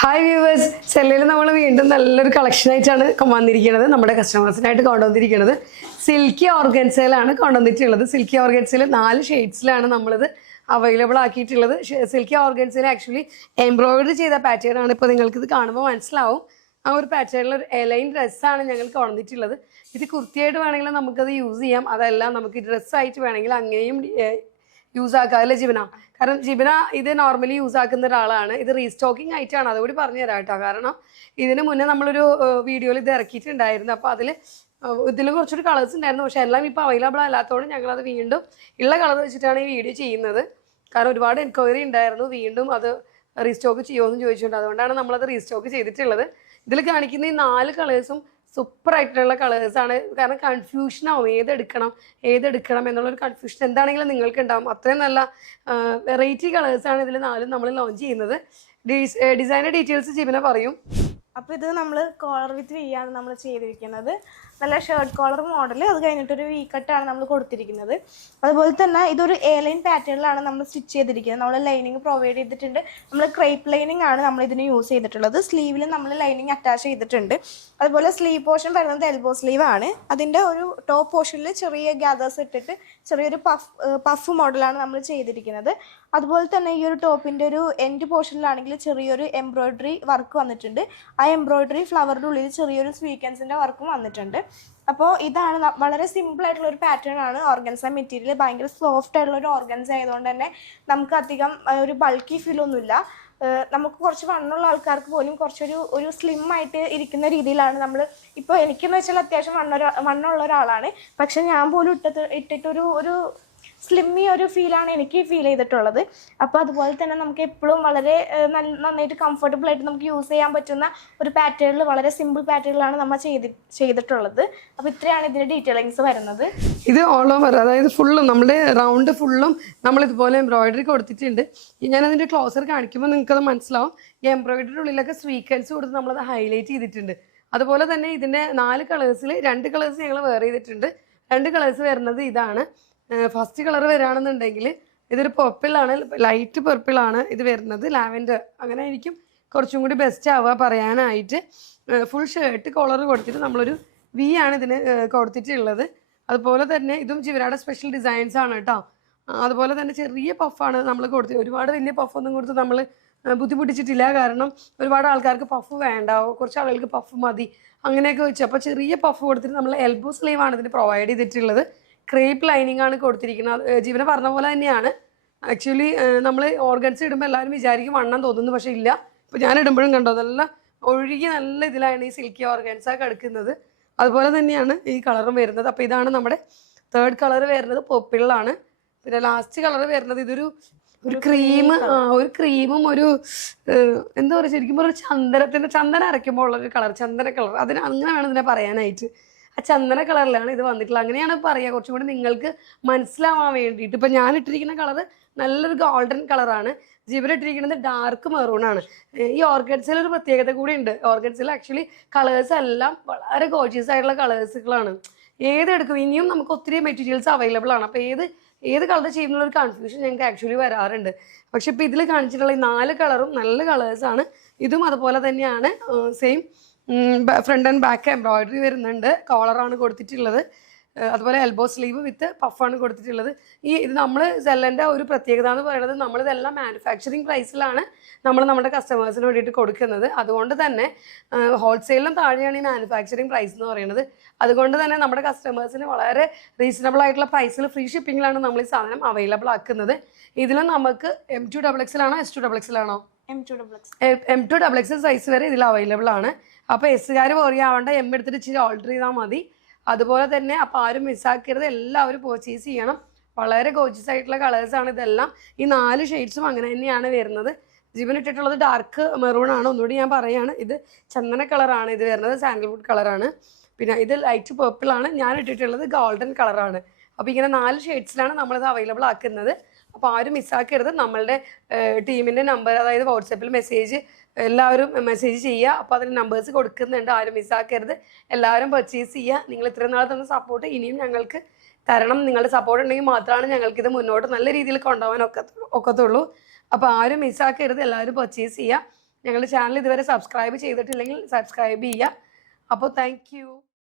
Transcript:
Hi viewers സെല്ലയിൽ നമ്മൾ വീണ്ടും നല്ലൊരു കളക്ഷൻ ആയിട്ടാണ് വന്നിരിക്കുന്നത് നമ്മുടെ കസ്റ്റമേഴ്സിനായിട്ട് കൊണ്ടുവന്നിരിക്കുന്നത് സിൽക്കി ഓർഗൻസയിലാണ് കൊണ്ടുവന്നിട്ടുള്ളത്. സിൽക്കി ഓർഗൻസയിൽ നാല് ഷെയ്ഡ്സിലാണ് നമ്മളിത് അവൈലബിൾ ആക്കിയിട്ടുള്ളത്. സിൽക്കി ഓർഗൻസയിൽ ആക്ച്വലി എംബ്രോയിഡറി ചെയ്ത പാറ്റേൺ ആണ് ഇപ്പോൾ നിങ്ങൾക്ക് ഇത് കാണുമ്പോൾ മനസ്സിലാവും. ആ ഒരു പാറ്റേണിൽ ഒരു എലൈൻ ഡ്രസ്സാണ് ഞങ്ങൾ കൊണ്ടുവന്നിട്ടുള്ളത്. ഇത് കുർത്തിയായിട്ട് വേണമെങ്കിൽ നമുക്കത് യൂസ് ചെയ്യാം. അതല്ല നമുക്ക് ഡ്രസ്സായിട്ട് വേണമെങ്കിൽ അങ്ങനെയും യൂസ് ആക്കുക അല്ലെ ജിബിന കാരണം ജിബിന ഇത് നോർമലി യൂസ് ആക്കുന്ന ഒരാളാണ്. ഇത് റീസ്റ്റോക്കിംഗ് ആയിട്ടാണ് അതുകൂടി പറഞ്ഞു തരാം കേട്ടോ. കാരണം ഇതിന് മുന്നേ നമ്മളൊരു വീഡിയോയിൽ ഇത് ഇറക്കിയിട്ടുണ്ടായിരുന്നു. അപ്പോൾ അതിൽ ഇതിലും കുറച്ചൊരു കളേഴ്സ് ഉണ്ടായിരുന്നു. പക്ഷേ എല്ലാം ഇപ്പോൾ അവൈലബിൾ അല്ലാത്തതുകൊണ്ട് ഞങ്ങളത് വീണ്ടും ഉള്ള കളർ വെച്ചിട്ടാണ് ഈ വീഡിയോ ചെയ്യുന്നത്. കാരണം ഒരുപാട് എൻക്വയറി ഉണ്ടായിരുന്നു വീണ്ടും അത് റീസ്റ്റോക്ക് ചെയ്യുമെന്ന് ചോദിച്ചിട്ടുണ്ട് അതുകൊണ്ടാണ് നമ്മളത് റീസ്റ്റോക്ക് ചെയ്തിട്ടുള്ളത്. ഇതിൽ കാണിക്കുന്ന ഈ നാല് കളേഴ്സും സൂപ്പർ ആയിട്ടുള്ള കളേഴ്സ് ആണ്. കാരണം കൺഫ്യൂഷൻ ആവും. ഏതെടുക്കണം ഏതെടുക്കണം എന്നുള്ളൊരു കൺഫ്യൂഷൻ എന്താണെങ്കിലും നിങ്ങൾക്ക് ഉണ്ടാവും അത്രയും നല്ല വെറൈറ്റി കളേഴ്സാണ് ഇതിൽ നാലും നമ്മൾ ലോഞ്ച് ചെയ്യുന്നത്. ഡിസൈനർ ഡീറ്റെയിൽസ് ജീവന പറയും. അപ്പോൾ ഇത് നമ്മൾ കോളർ വിത്ത് വി ആണ് നമ്മൾ ചെയ്തിരിക്കുന്നത്. നല്ല ഷർട്ട് കോളർ മോഡൽ അത് കഴിഞ്ഞിട്ടൊരു വി കട്ടാണ് നമ്മൾ കൊടുത്തിരിക്കുന്നത്. അതുപോലെ തന്നെ ഇതൊരു എ ലൈൻ പാറ്റേണിലാണ് നമ്മൾ സ്റ്റിച്ച് ചെയ്തിരിക്കുന്നത്. നമ്മൾ ലൈനിങ് പ്രൊവൈഡ് ചെയ്തിട്ടുണ്ട്. നമ്മൾ ക്രേപ്പ് ലൈനിങ് ആണ് നമ്മൾ ഇതിന് യൂസ് ചെയ്തിട്ടുള്ളത്. സ്ലീവിൽ നമ്മൾ ലൈനിങ് അറ്റാച്ച് ചെയ്തിട്ടുണ്ട്. അതുപോലെ സ്ലീവ് പോർഷൻ വരുന്നത് എൽബോ സ്ലീവ് ആണ്. അതിന്റെ ഒരു ടോപ്പ് പോർഷനിൽ ചെറിയ ഗ്യാദേഴ്സ് ഇട്ടിട്ട് ചെറിയൊരു പഫ് പഫ് മോഡലാണ് നമ്മൾ ചെയ്തിരിക്കുന്നത്. അതുപോലെ തന്നെ ഈ ഒരു ടോപ്പിന്റെ ഒരു എൻഡ് പോർഷനിലാണെങ്കിൽ ചെറിയൊരു എംബ്രോയിഡറി വർക്ക് വന്നിട്ടുണ്ട്. ആ എംബ്രോയിഡറി ഫ്ലവറിന്റെ ഉള്ളിൽ ചെറിയൊരു സ്വീക്കൻസിന്റെ വർക്കും വന്നിട്ടുണ്ട്. അപ്പോൾ ഇതാണ് വളരെ സിമ്പിൾ ആയിട്ടുള്ള ഒരു പാറ്റേൺ ആണ് ഓർഗൻസ മെറ്റീരിയൽ ഭയങ്കര സോഫ്റ്റ് ആയിട്ടുള്ള ഒരു ഓർഗൻസ ആയതുകൊണ്ട് തന്നെ നമുക്ക് അധികം ഒരു ബൾക്കി ഏഹ് നമുക്ക് കുറച്ച് വണ്ണുള്ള ആൾക്കാർക്ക് പോലും കുറച്ചൊരു ഒരു സ്ലിം ആയിട്ട് ഇരിക്കുന്ന രീതിയിലാണ് നമ്മൾ ഇപ്പോൾ എനിക്കെന്ന് വെച്ചാൽ അത്യാവശ്യം വണ്ണ വണ്ണുള്ള ഒരാളാണ്. പക്ഷെ ഞാൻ പോലും ഇട്ടത് ഇട്ടിട്ടൊരു ഒരു സ്ലിമ്മി ഒരു ഫീലാണ് എനിക്ക് ഫീൽ ചെയ്തിട്ടുള്ളത്. അപ്പോൾ അതുപോലെ തന്നെ നമുക്ക് എപ്പോഴും വളരെ നന്നായിട്ട് കംഫർട്ടബിൾ ആയിട്ട് നമുക്ക് യൂസ് ചെയ്യാൻ പറ്റുന്ന ഒരു പാറ്റേണിൽ വളരെ സിമ്പിൾ പാറ്റേണിലാണ് നമ്മൾ ചെയ്തി ചെയ്തിട്ടുള്ളത്. അപ്പോൾ ഇത്രയാണ് ഇതിന്റെ ഡീറ്റെയിലിങ്സ് വരുന്നത്. ഇത് ഓൾ ഓവർ അതായത് ഫുള്ളും നമ്മുടെ റൗണ്ട് ഫുള്ളും നമ്മൾ ഇതുപോലെ എംബ്രോയിഡറി കൊടുത്തിട്ടുണ്ട്. ഞാൻ അതിന്റെ ക്ലോസർ കാണിക്കുമ്പോൾ നിങ്ങൾക്കത് മനസ്സിലാവും. ഈ എംബ്രോയിഡറി ഉള്ളിലൊക്കെ സ്വീക്കൻസ് കൊടുത്ത് നമ്മളത് ഹൈലൈറ്റ് ചെയ്തിട്ടുണ്ട്. അതുപോലെ തന്നെ ഇതിന്റെ നാല് കളേഴ്സിൽ രണ്ട് കളേഴ്സ് ഞങ്ങൾ വേർ ചെയ്തിട്ടുണ്ട്. രണ്ട് കളേഴ്സ് വരുന്നത് ഇതാണ്. ഫസ്റ്റ് കളർ വരികയാണെന്നുണ്ടെങ്കിൽ ഇതൊരു പർപ്പിളാണ് ലൈറ്റ് പർപ്പിളാണ് ഇത് വരുന്നത്. ലാവൻഡർ അങ്ങനെ ആയിരിക്കും കുറച്ചും കൂടി ബെസ്റ്റ് ആവുക പറയാനായിട്ട്. ഫുൾ ഷർട്ട് കോളർ കൊടുത്തിട്ട് നമ്മളൊരു വി ആണ് ഇതിന് കൊടുത്തിട്ടുള്ളത്. അതുപോലെ തന്നെ ഇതും ചിവരാടെ സ്പെഷ്യൽ ഡിസൈൻസ് ആണ് കേട്ടോ. അതുപോലെ തന്നെ ചെറിയ പഫാണ് നമ്മൾ കൊടുത്തത് ഒരുപാട് വലിയ പഫൊന്നും കൊടുത്ത് നമ്മൾ ബുദ്ധിമുട്ടിച്ചിട്ടില്ല. കാരണം ഒരുപാട് ആൾക്കാർക്ക് പഫ് വേണ്ട കുറച്ച് ആളുകൾക്ക് പഫ് മതി അങ്ങനെയൊക്കെ വെച്ചു. അപ്പോൾ ചെറിയ പഫ് കൊടുത്തിട്ട് നമ്മൾ എൽബോ സ്ലീവ് ആണ് ഇതിന് പ്രൊവൈഡ് ചെയ്തിട്ടുള്ളത്. ക്രേപ്പ് ലൈനിങ് ആണ് കൊടുത്തിരിക്കുന്നത്. ജീവന പറഞ്ഞ പോലെ തന്നെയാണ്. ആക്ച്വലി നമ്മൾ ഓർഗൻസ് ഇടുമ്പോൾ എല്ലാവരും വിചാരിക്കും വണ്ണം തോന്നുന്നു പക്ഷേ ഇല്ല. ഇപ്പോൾ ഞാൻ ഇടുമ്പോഴും കണ്ടോ നല്ല ഒഴുകി നല്ല ഇതിലാണ് ഈ സിൽക്കി ഓർഗൻസ് ഓർഗൻസ കിടക്കുന്നത്. അതുപോലെ തന്നെയാണ് ഈ കളറും വരുന്നത്. അപ്പോൾ ഇതാണ് നമ്മുടെ തേർഡ് കളർ വരുന്നത് പൊപ്പിളാണ് പിന്നെ ലാസ്റ്റ് കളർ വരുന്നത് ഇതൊരു ഒരു ക്രീം ഒരു ക്രീമും ഒരു എന്താ പറയുക ശരിക്കും പറഞ്ഞാൽ ചന്ദനത്തിന്റെ ചന്ദനം അരയ്ക്കുമ്പോൾ ഉള്ളൊരു കളർ ചന്ദന കളർ അതിന് അങ്ങനെ വേണം ഇതിനെ പറയാനായിട്ട്. ആ ചന്ദന കളറിലാണ് ഇത് വന്നിട്ടുള്ളത്. അങ്ങനെയാണ് പറയുക കുറച്ചും കൂടി നിങ്ങൾക്ക് മനസ്സിലാവാൻ വേണ്ടിയിട്ട്. ഇപ്പം ഞാൻ ഇട്ടിരിക്കുന്ന കളർ നല്ലൊരു ഗോൾഡൻ കളറാണ്. ജീവൻ ഇട്ടിരിക്കുന്നത് ഡാർക്ക് മെറൂൺ ആണ്. ഈ ഓർഗഡ്സിൽ ഒരു പ്രത്യേകത കൂടി ഉണ്ട്. ഓർഗഡ്സിൽ ആക്ച്വലി കളേഴ്സ് എല്ലാം വളരെ ഗോർജിയസ് ആയിട്ടുള്ള കളേഴ്സുകളാണ് ഏതെടുക്കും ഇനിയും നമുക്ക് ഒത്തിരി മെറ്റീരിയൽസ് അവൈലബിൾ ആണ്. അപ്പോൾ ഏത് ഏത് കളർ ചെയ്യുന്നുള്ള ഒരു കൺഫ്യൂഷൻ ഞങ്ങൾക്ക് ആക്ച്വലി വരാറുണ്ട്. പക്ഷെ ഇപ്പോൾ ഇതിൽ കാണിച്ചിട്ടുള്ള ഈ നാല് കളറും നല്ല കളേഴ്സാണ് ഇതും അതുപോലെ തന്നെയാണ്. Same front and back embroidery വരുന്നുണ്ട്. കോളറാണ് കൊടുത്തിട്ടുള്ളത്. അതുപോലെ എൽബോ സ്ലീവ് വിത്ത് പഫാണ് കൊടുത്തിട്ടുള്ളത്. ഈ ഇത് നമ്മൾ സെല്ലന്റെ ഒരു പ്രത്യേകത എന്ന് പറയുന്നത് നമ്മളിതെല്ലാം മാനുഫാക്ചറിങ് പ്രൈസിലാണ് നമ്മൾ നമ്മുടെ കസ്റ്റമേഴ്സിന് വേണ്ടിയിട്ട് കൊടുക്കുന്നത്. അതുകൊണ്ട് തന്നെ ഹോൾസെയിലും താഴെയാണ് ഈ മാനുഫാക്ചറിങ് പ്രൈസ് എന്ന് പറയുന്നത്. അതുകൊണ്ട് തന്നെ നമ്മുടെ കസ്റ്റമേഴ്സിന് വളരെ റീസണബിൾ ആയിട്ടുള്ള പ്രൈസിൽ ഫ്രീ ഷിപ്പിങ്ങിലാണ് നമ്മൾ ഈ സാധനം അവൈലബിൾ ആക്കുന്നത്. ഇതിലും നമുക്ക് എം ടു ഡബിൾ എക്സിലാണോ S to double എക്സിലാണോ M to double X M to double X size വരെ ഇതിൽ അവൈലബിൾ ആണ്. അപ്പോൾ എസ്സുകാർ ആവണ്ട എം എടുത്തിട്ട് ഇച്ചിരി ഓൾട്ടർ ചെയ്താൽ മതി. അതുപോലെ തന്നെ അപ്പോൾ ആരും മിസ്സാക്കരുത് എല്ലാവരും പർച്ചേസ് ചെയ്യണം. വളരെ ഗോജിയസ് ആയിട്ടുള്ള കളേഴ്സാണ് ഇതെല്ലാം. ഈ നാല് ഷെയ്ഡ്സും അങ്ങനെ തന്നെയാണ് വരുന്നത്. ജീവൻ ഇട്ടിട്ടുള്ളത് ഡാർക്ക് മെറൂൺ ആണ്. ഒന്നുകൂടി ഞാൻ പറയുകയാണ് ഇത് ചന്ദന കളറാണ് ഇത് വരുന്നത് സാൻഡൽവുഡ് കളറാണ് പിന്നെ ഇത് ലൈറ്റ് പേർപ്പിൾ ആണ്. ഞാൻ ഇട്ടിട്ടുള്ളത് ഗോൾഡൻ കളറാണ് അപ്പോൾ ഇങ്ങനെ നാല് ഷെയ്ഡ്സിലാണ് നമ്മളിത് അവൈലബിൾ ആക്കുന്നത്. അപ്പോൾ ആരും മിസ്സാക്കരുത് നമ്മളുടെ ടീമിന്റെ നമ്പർ അതായത് വാട്സപ്പിൽ മെസ്സേജ് എല്ലാവരും മെസ്സേജ് ചെയ്യുക. അപ്പോൾ അതിന് നമ്പേഴ്സ് കൊടുക്കുന്നുണ്ട്. ആരും മിസ്സാക്കരുത് എല്ലാവരും പർച്ചേസ് ചെയ്യുക. നിങ്ങൾ ഇത്രയും നാൾ തന്ന സപ്പോർട്ട് ഇനിയും ഞങ്ങൾക്ക് തരണം. നിങ്ങളുടെ സപ്പോർട്ട് ഉണ്ടെങ്കിൽ മാത്രമാണ് ഞങ്ങൾക്ക് ഇത് മുന്നോട്ട് നല്ല രീതിയിൽ കൊണ്ടുപോകാൻ ഒക്കെ ഒക്കത്തുള്ളൂ. അപ്പോൾ ആരും മിസ്സാക്കരുത് എല്ലാവരും പർച്ചേസ് ചെയ്യുക. ഞങ്ങളുടെ ചാനൽ ഇതുവരെ സബ്സ്ക്രൈബ് ചെയ്തിട്ടില്ലെങ്കിൽ സബ്സ്ക്രൈബ് ചെയ്യുക. അപ്പോൾ താങ്ക്